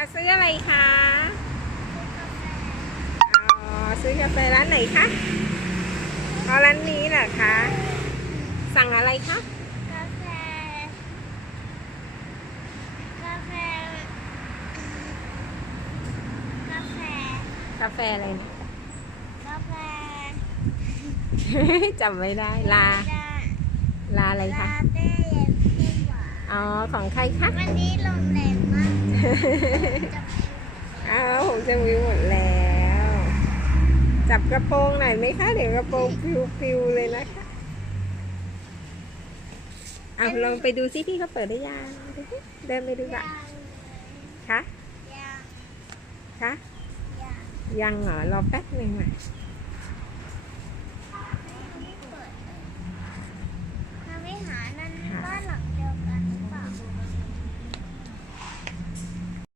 มาซื้ออะไรคะอ๋อซื้อกาแฟร้านไหนคะอ๋อร้านนี้เหรอคะ สั่งอะไรคะกาแฟกาแฟกาแฟกาแฟอะไรนะกาแฟจำไม่ได้ลา ลาอะไรคะลาเต้เย็นที่หวานอ๋อของใครคะวันนี้ลมแรงมาก จะอ้าวผมจะมีหมดแล้ว จับกระโปรงหน่อยไหมคะ เดี๋ยวกระโปรงปิวๆเลยนะคะเอาลองไปดูซิที่เขาเปิดได้ยังดูสิเดินไปดูก่อนยังคะยังคะยังยังเหรอรอแป๊บหนึ่งอะไม่เปิดเลยพระวิหา